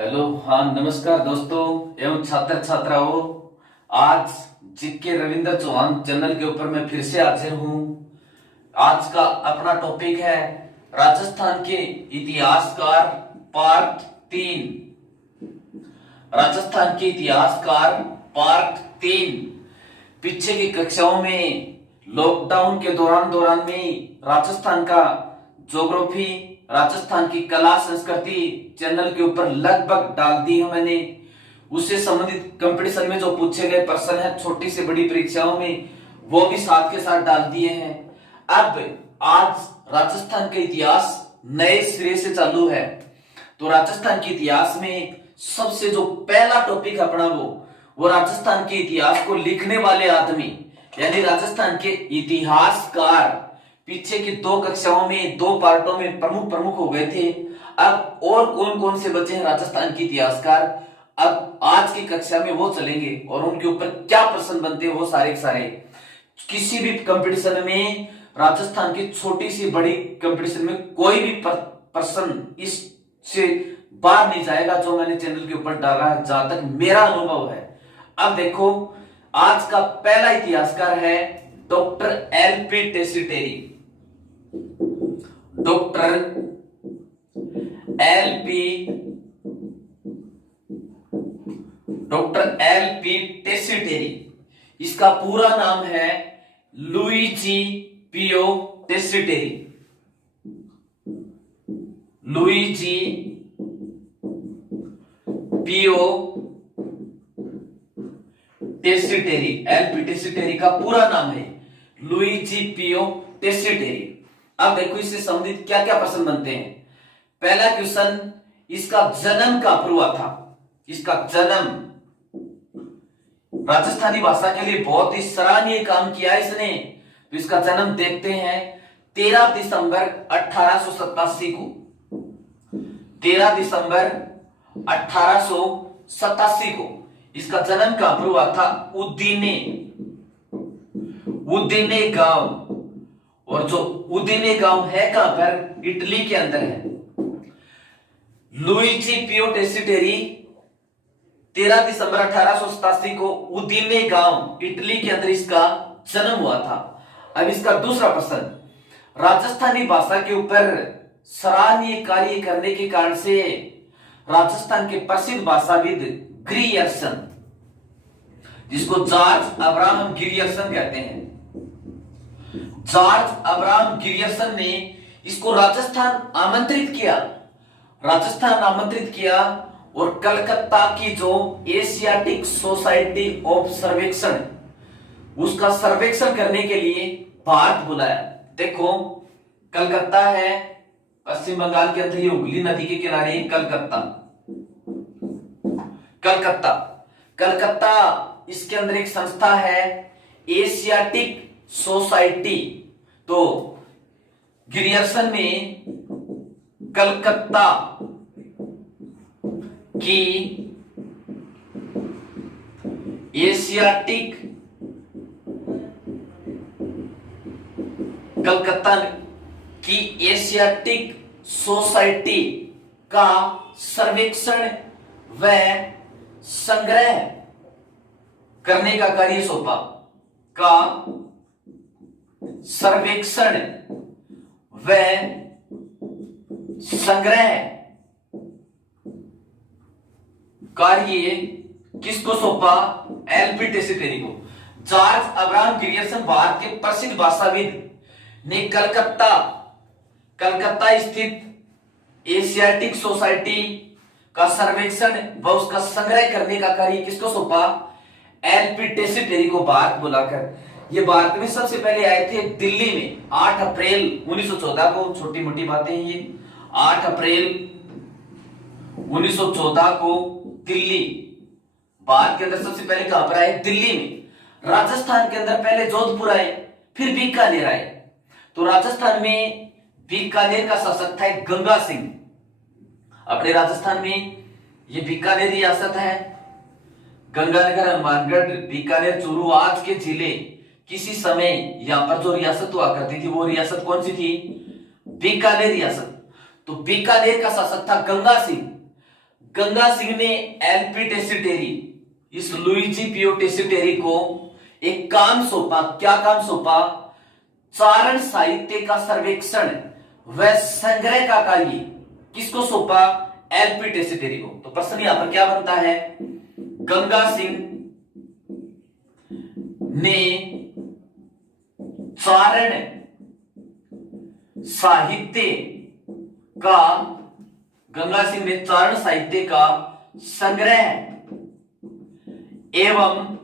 Hello, हाँ नमस्कार दोस्तों एवं छात्र छात्राओं। आज जीके रविंद्र चौहान चैनल के ऊपर मैं फिर से हाजिर हूँ। आज का अपना टॉपिक है राजस्थान के इतिहासकार पार्ट 3। राजस्थान के इतिहासकार पार्ट 3। पीछे की कक्षाओं में लॉकडाउन के दौरान में राजस्थान का ज्योग्राफी, राजस्थान की कला संस्कृति चैनल के ऊपर लगभग डाल दी है मैंने। उससे संबंधित कंपटीशन में जो पूछे गए प्रश्न है छोटी से बड़ी परीक्षाओं में, वो भी साथ के साथ डाल दिए हैं। अब आज राजस्थान का इतिहास नए सिरे से चालू है। तो राजस्थान के इतिहास में सबसे जो पहला टॉपिक अपना वो राजस्थान के इतिहास को लिखने वाले आदमी यानी राजस्थान के इतिहासकार पीछे की 2 कक्षाओं में 2 पार्टों में प्रमुख हो गए थे। अब और कौन कौन से बचे हैं राजस्थान के इतिहासकार, अब आज की कक्षा में वो चलेंगे और उनके ऊपर क्या प्रश्न बनते हैं वो सारे के सारे। किसी भी कंपटीशन में, राजस्थान की छोटी सी बड़ी कंपटीशन में कोई भी प्रश्न इससे बाहर नहीं जाएगा जो मैंने चैनल के ऊपर डाला है, जहां तक मेरा अनुभव है। अब देखो, आज का पहला इतिहासकार है डॉक्टर एलपी टेसीटेरी। डॉक्टर एलपी टेसीटेरी, इसका पूरा नाम है लुइजी पियो टेसीटेरी। लुइजी पियो टेसीटेरी, एलपी टेसीटेरी का पूरा नाम है लुइजी पियो टेसीटेरी। अब देखो इससे संबंधित क्या क्या प्रश्न बनते हैं। पहला क्वेश्चन, इसका जन्म कहां पर हुआ था। इसका जन्म, राजस्थानी भाषा के लिए बहुत ही सराहनीय काम किया इसने। तो इसका जन्म देखते हैं 13 दिसंबर 1887 को। 13 दिसंबर 1887 को इसका जन्म कहां पर हुआ था, उदिने गांव। और जो उदिने गांव है कहां पर, इटली के अंदर है। लुइजी पियो टेसीटेरी 13 दिसंबर 1887 को उदिने गांव, इटली के अंदर इसका जन्म हुआ था। अब इसका दूसरा प्रश्न, राजस्थानी भाषा के ऊपर सराहनीय कार्य करने के कारण से राजस्थान के प्रसिद्ध भाषाविद ग्रियर्सन, जिसको जॉर्ज अब्राहम ग्रियर्सन कहते हैं, जॉर्ज अब्राहम ग्रियर्सन ने इसको राजस्थान आमंत्रित किया और कलकत्ता की जो एशियाटिक सोसाइटी ऑफ सर्वेक्षण, उसका सर्वेक्षण करने के लिए भारत बुलाया। देखो, कलकत्ता है पश्चिम बंगाल के अंदर, ये हुगली नदी के किनारे कलकत्ता, इसके अंदर एक संस्था है एशियाटिक सोसाइटी। तो ग्रियर्सन ने कलकत्ता की एशियाटिक सोसाइटी का सर्वेक्षण व संग्रह करने का कार्य सौंपा। सर्वेक्षण व संग्रह कार्य किसको सौंपा, एलपी टेसीटेरी को। जॉर्ज अब्राहम ग्रियर्सन भारत के प्रसिद्ध भाषाविद ने कलकत्ता स्थित एशियाटिक सोसाइटी का सर्वेक्षण व उसका संग्रह करने का कार्य किसको सौंपा, एलपी टेसीटेरी को भारत बुलाकर। ये भारत में सबसे पहले आए थे दिल्ली में 8 अप्रैल 1914 को। छोटी मोटी बातें ये 8 अप्रैल 1914 को दिल्ली, भारत के अंदर सबसे पहले कहां पर आए, दिल्ली में। राजस्थान के अंदर पहले जोधपुर आए, फिर बीकानेर आए। तो राजस्थान में बीकानेर का शासक था गंगा सिंह। अपने राजस्थान में ये बीकानेर रियासत है, गंगानगर, हनुमानगढ़, बीकानेर, चूरू आज के जिले किसी समय यहां पर जो रियासत हुआ करती थी वो रियासत कौन सी थी, बीकानेर रियासत। तो बीकानेर का शासक था गंगा सिंह। गंगा सिंह ने एलपी टेसिटेरी, इस लुइजी पियो टेसिटेरी को एक काम सौंपा। क्या काम सौंपा? चारण साहित्य का सर्वेक्षण व संग्रह का कार्य किसको सौंपा? एलपी टेसिटेरी को। तो प्रश्न यहां पर क्या बनता है? गंगा सिंह ने चारण साहित्य का, गंगा सिंह ने चारण साहित्य का संग्रह एवं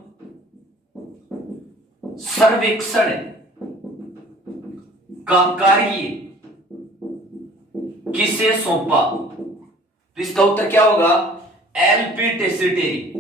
सर्वेक्षण का कार्य किसे सौंपा? तो इसका उत्तर क्या होगा? एलपी टेसिटेरी।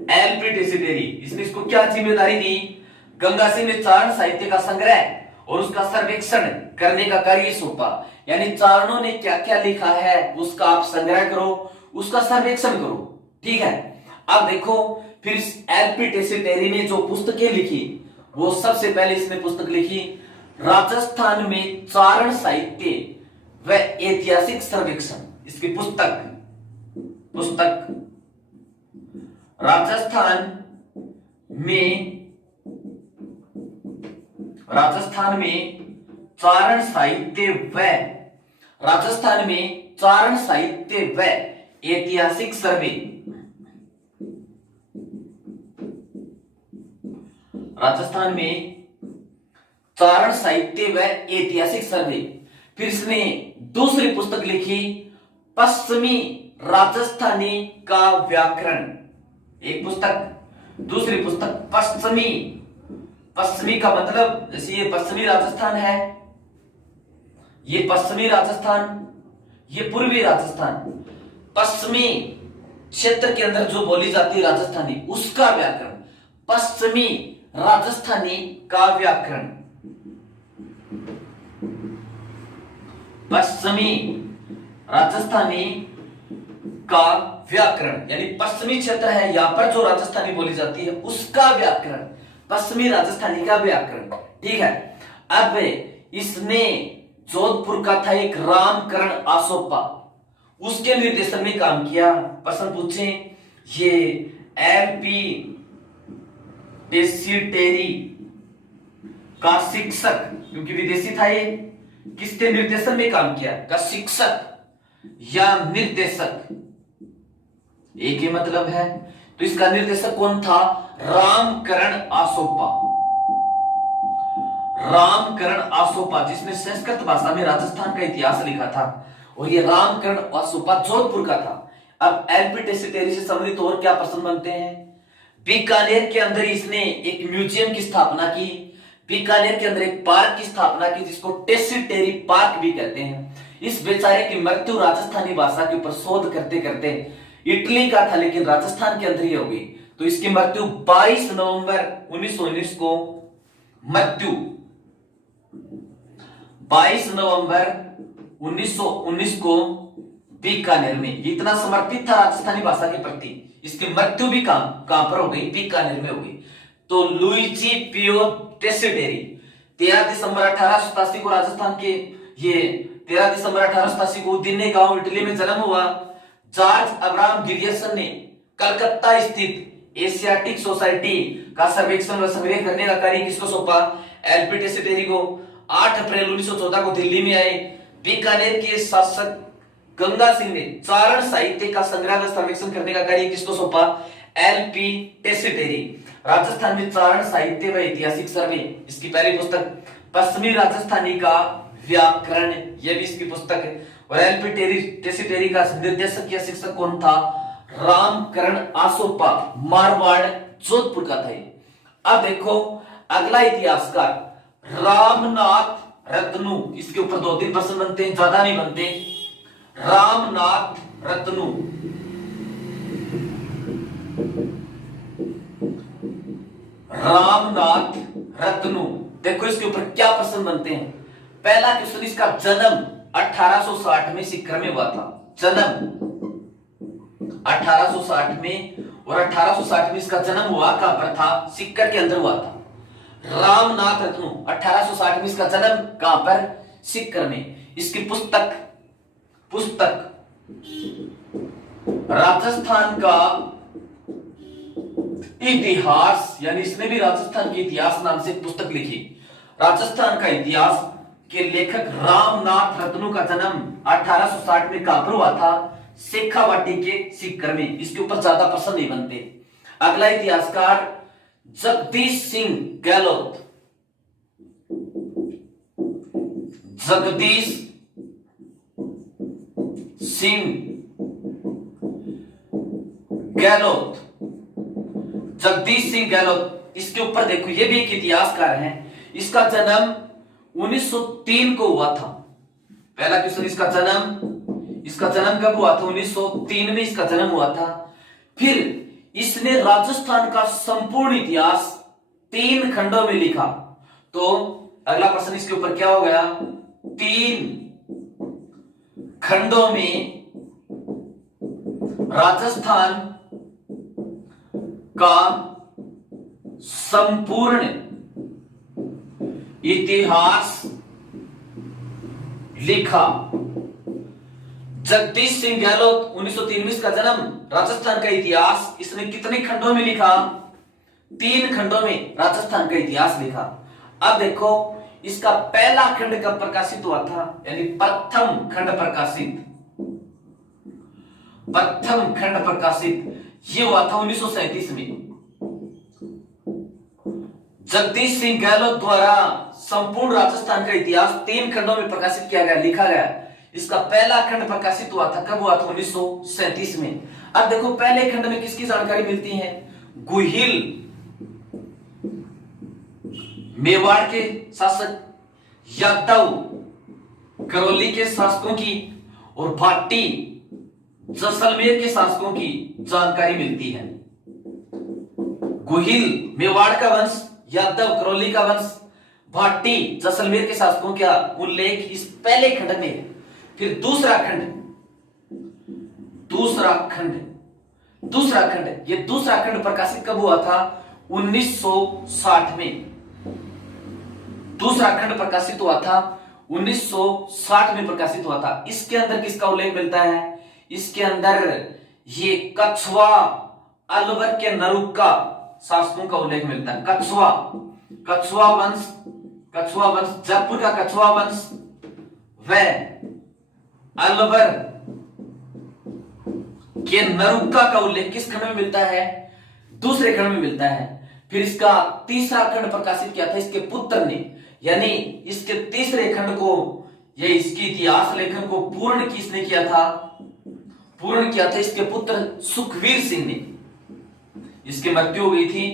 एलपी टेसिटेरी, इसने इसको क्या जिम्मेदारी दी? गंगा सिंह ने चारण साहित्य का संग्रह और उसका सर्वेक्षण करने का कार्य सौंपा। यानी चारणों ने क्या क्या लिखा है उसका आप संग्रह करो, उसका सर्वेक्षण करो। ठीक है। अब देखो फिर एलपी टेसिटेरी ने जो पुस्तकें लिखी, वो सबसे पहले इसने पुस्तक लिखी राजस्थान में चारण साहित्य व ऐतिहासिक सर्वेक्षण। इसकी पुस्तक राजस्थान में चारण साहित्य व ऐतिहासिक सर्वे, राजस्थान में चारण साहित्य व ऐतिहासिक सर्वे। फिर इसने दूसरी पुस्तक लिखी पश्चिमी राजस्थानी का व्याकरण। एक पुस्तक, दूसरी पुस्तक पश्चिमी का मतलब जैसे ये पश्चिमी राजस्थान है, ये पश्चिमी राजस्थान, ये पूर्वी राजस्थान, पश्चिमी क्षेत्र के अंदर जो बोली जाती है राजस्थानी, उसका व्याकरण, पश्चिमी राजस्थानी का व्याकरण, पश्चिमी राजस्थानी का व्याकरण। यानी पश्चिमी क्षेत्र है यहां पर जो राजस्थानी बोली जाती है उसका व्याकरण, पश्चिमी राजस्थानी का व्याकरण। ठीक है। अब इसने जोधपुर का था एक रामकरण आसोपा, उसके निर्देशन में काम किया। प्रश्न पूछे ये एलपी टेसिटेरी का शिक्षक, क्योंकि विदेशी था ये, किसके निर्देशन में काम किया? का शिक्षक या निर्देशक, एक ही मतलब है। तो इसका निर्देशक कौन था? रामकरण आसोपा। रामकरण आसोपा जिसने संस्कृत भाषा में राजस्थान का इतिहास लिखा था, और ये रामकरण आसोपा जोधपुर का था। अब एलपी टेसिटेरी से संबंधित और क्या प्रश्न बनते हैं? बीकानेर के अंदर इसने एक म्यूजियम की स्थापना की, बीकानेर के अंदर एक पार्क की स्थापना की जिसको टेसिटेरी पार्क भी कहते हैं। इस बेचारे की मृत्यु राजस्थानी भाषा के ऊपर शोध करते करते इटली का था, लेकिन राजस्थान के अंदर ही हो गई। तो इसकी मृत्यु 22 नवंबर 1919 को, मृत्यु 22 नवंबर 1919 को बीकानेर में। इतना समर्पित था राजस्थानी भाषा के प्रति, इसकी मृत्यु भी कहां पर हो गई? बीकानेर में हो गई। तो लुइजी पियो टेसिटेरी 13 दिसंबर 1887 को राजस्थान के, ये 13 दिसंबर 1887 को उदिन्ने गांव इटली में जन्म हुआ। जॉर्ज अब्राहम गिरियर्सन ने कलकत्ता स्थित एशियाटिक सोसाइटी का सर्वेक्षण व संग्रह करने का कार्य किसको सौंपा? एलपी टेसिटेरी को। 8 अप्रैल 1914 को दिल्ली में आए। बीकानेर के शासक गंगा सिंह ने चारण साहित्य का संग्रह व सर्वेक्षण करने का कार्य किसको सौंपा? एलपी टेसिटेरी। राजस्थान में चारण साहित्य व ऐतिहासिक सर्वे, इसकी पहली पुस्तक पश्चिमी राजस्थानी का व्याकरण, यह भी इसकी पुस्तक है। और एलपी टेसिटेरी का निर्देशक या शिक्षक कौन था? रामकरण आसोपा, मारवाड़ जोधपुर का था। अब देखो अगला इतिहासकार रामनाथ रत्नू, इसके ऊपर 2-3 प्रश्न बनते हैं, ज्यादा नहीं बनते। रामनाथ रत्नू, रामनाथ रत्नू, देखो इसके ऊपर क्या प्रश्न बनते हैं। पहला क्वेश्चन, इसका जन्म 1860 में सीकर में हुआ था। जन्म 1860 में, और 1860 में इसका जन्म हुआ कहां पर था? सीकर के अंदर हुआ था। रामनाथ रत्नू 1860 में इसका जन्म कहां पर? सीकर में। इसकी पुस्तक राजस्थान का इतिहास, यानी इसने भी राजस्थान के इतिहास नाम से एक पुस्तक लिखी। राजस्थान का इतिहास के लेखक रामनाथ रत्नू का जन्म 1860 में कहां पर हुआ था? शेखावाटी के सीकर में। इसके ऊपर ज्यादा प्रश्न नहीं बनते। अगला इतिहासकार जगदीश सिंह गहलोत। जगदीश सिंह गहलोत, जगदीश सिंह गहलोत, इसके ऊपर देखो, ये भी एक इतिहासकार हैं। इसका जन्म 1903 को हुआ था। पहला क्वेश्चन, इसका जन्म कब हुआ था? 1903 में इसका जन्म हुआ था। फिर इसने राजस्थान का संपूर्ण इतिहास 3 खंडों में लिखा। तो अगला प्रश्न इसके ऊपर क्या हो गया? 3 खंडों में राजस्थान का संपूर्ण इतिहास लिखा। जगदीश सिंह गहलोत, 1903 में इसका जन्म, राजस्थान का इतिहास इसने कितने खंडों में लिखा? 3 खंडों में राजस्थान का इतिहास लिखा। अब देखो, इसका पहला खंड कब प्रकाशित हुआ था? यानी प्रथम खंड प्रकाशित ये हुआ था 1937 में। जगदीश सिंह गहलोत द्वारा संपूर्ण राजस्थान का इतिहास 3 खंडों में प्रकाशित किया गया, लिखा गया। इसका पहला खंड प्रकाशित हुआ था, कब हुआ था? 1937 में। अब देखो, पहले खंड में किसकी जानकारी मिलती है? गुहिल, मेवाड़ के शासक, यादव, करौली के शासकों की, और भाटी, जैसलमेर के शासकों की जानकारी मिलती है। गुहिल, मेवाड़ का वंश, यादव, करौली का वंश, भाटी, जैसलमेर के शासकों का उल्लेख इस पहले खंड में है। फिर दूसरा खंड, ये दूसरा खंड प्रकाशित कब हुआ था? 1960 में। दूसरा खंड प्रकाशित हुआ था 1960 में प्रकाशित हुआ था। इसके अंदर किसका उल्लेख मिलता है? इसके अंदर ये कछवा, अलवर के नरुक्का शासकों का उल्लेख मिलता है। कछवा वंश, जयपुर का कछवा वंश व अलवर के नरुक्का का उल्लेख किस खंड में मिलता है? दूसरे खंड में मिलता है। फिर इसका तीसरा खंड प्रकाशित किया था इसके पुत्र ने, यानी इसके तीसरे खंड को, ये इसकी इतिहास लेखन को पूर्ण किसने किया था? पूर्ण किया था इसके पुत्र सुखवीर सिंह ने। इसकी मृत्यु हो गई थी,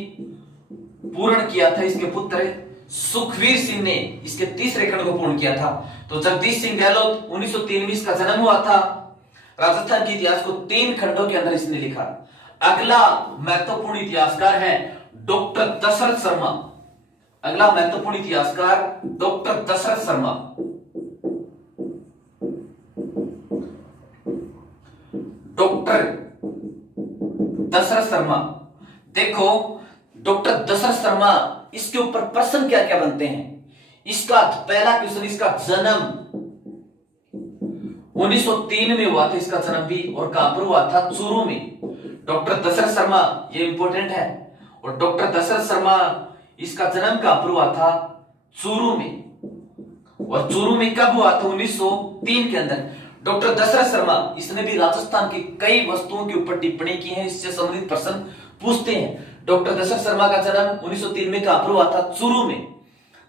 पूर्ण किया था इसके पुत्र सुखवीर सिंह ने इसके तीसरे खंड को पूर्ण किया था। तो जगदीश सिंह गहलोत, 1903 में इसका जन्म हुआ था। राजस्थान के इतिहास को 3 खंडों के अंदर इसने लिखा। अगला महत्वपूर्ण इतिहासकार है डॉक्टर दशरथ शर्मा। अगला महत्वपूर्ण इतिहासकार डॉक्टर दशरथ शर्मा। डॉक्टर दशरथ शर्मा, देखो डॉक्टर दशरथ शर्मा, इसके ऊपर प्रश्न क्या क्या बनते हैं? इसका पहला क्वेश्चन, इसका जन्म 1903 में हुआ था, इसका जन्म भी, और कहां पर हुआ था? चूरू में। डॉक्टर दशरथ शर्मा, ये इंपॉर्टेंट है। और डॉक्टर दशरथ शर्मा, इसका जन्म कहां पर हुआ था? चूरू में। और चूरू में कब हुआ था? 1903 के अंदर। डॉक्टर दशरथ शर्मा, इसने भी राजस्थान की कई वस्तुओं के ऊपर टिप्पणी की है, इससे संबंधित प्रश्न पूछते हैं। डॉक्टर दशरथ शर्मा का जन्म 1903 में कहां पर हुआ था? चूरू में।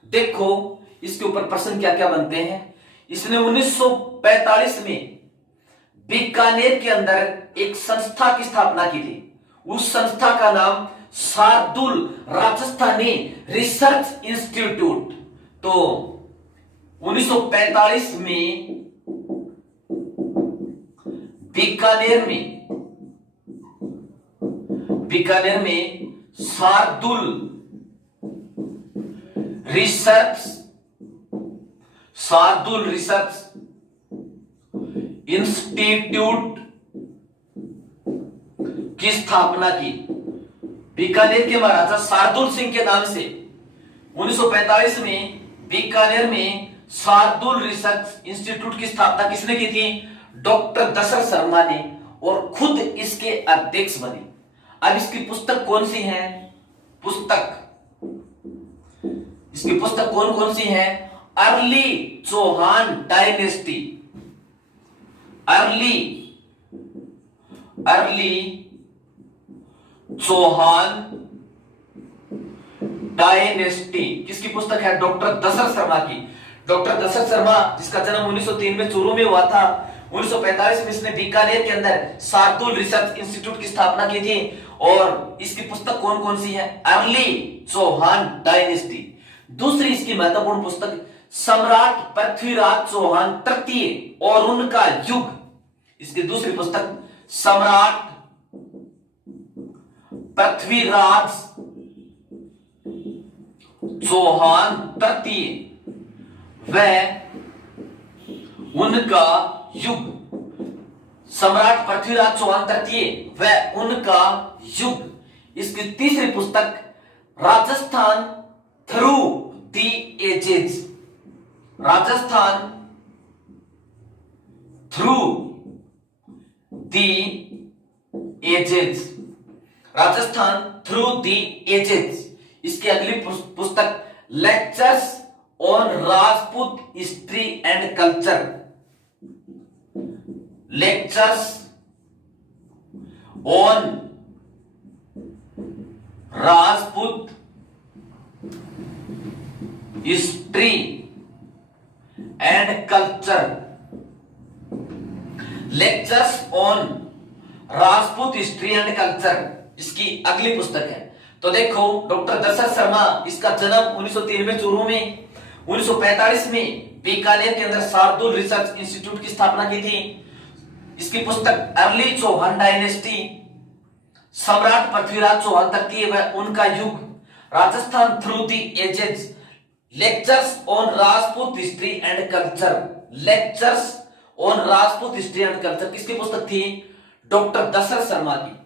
देखो इसके ऊपर प्रश्न क्या क्या बनते हैं। इसने 1945 में बीकानेर के अंदर एक संस्था की स्थापना की थी। उस संस्था का नाम शार्दुल राजस्थानी रिसर्च इंस्टीट्यूट। तो 1945 में बीकानेर में शार्दुल रिसर्च इंस्टीट्यूट की स्थापना की। बीकानेर के महाराजा शार्दुल सिंह के नाम से 1945 में बीकानेर में शार्दुल रिसर्च इंस्टीट्यूट की स्थापना किसने की थी? डॉक्टर दशरथ शर्मा ने और खुद इसके अध्यक्ष बने। अब इसकी पुस्तक कौन सी है? इसकी पुस्तक कौन कौन सी है? Early Chauhan dynasty, early Chauhan dynasty किसकी पुस्तक है? डॉक्टर दशरथ शर्मा की। डॉक्टर दशरथ शर्मा जिसका जन्म 1903 में चूरू में हुआ था, 1945 में इसने बीकानेर के अंदर शार्दुल रिसर्च इंस्टीट्यूट की स्थापना की थी। और इसकी पुस्तक कौन कौन सी है? Early Chauhan dynasty. दूसरी इसकी महत्वपूर्ण पुस्तक सम्राट पृथ्वीराज चौहान तृतीय और उनका युग। इसकी दूसरी पुस्तक सम्राट पृथ्वीराज चौहान तृतीय वह उनका युग। सम्राट पृथ्वीराज चौहान तृतीय वह उनका युग। इसकी तीसरी पुस्तक Rajasthan through the ages, Rajasthan through the ages, Rajasthan through the ages. इसकी अगली पुस्तक lectures on Rajput history and culture, lectures on Rajput history and culture, lectures on Rajput history and culture इसकी अगली पुस्तक है। तो देखो डॉक्टर दशरथ शर्मा, इसका जन्म 1903 में चूरू में, 1945 में बीकानेर के अंदर शार्दुल रिसर्च इंस्टीट्यूट की स्थापना की थी। इसकी पुस्तक अर्ली चौहान डायनेस्टी, सम्राट पृथ्वीराज चौहान तृतीय व उनका युग, Rajasthan through the ages, lectures on Rajput history and culture, lectures on Rajput history and culture किसकी पुस्तक थी? डॉक्टर दशरथ शर्मा की।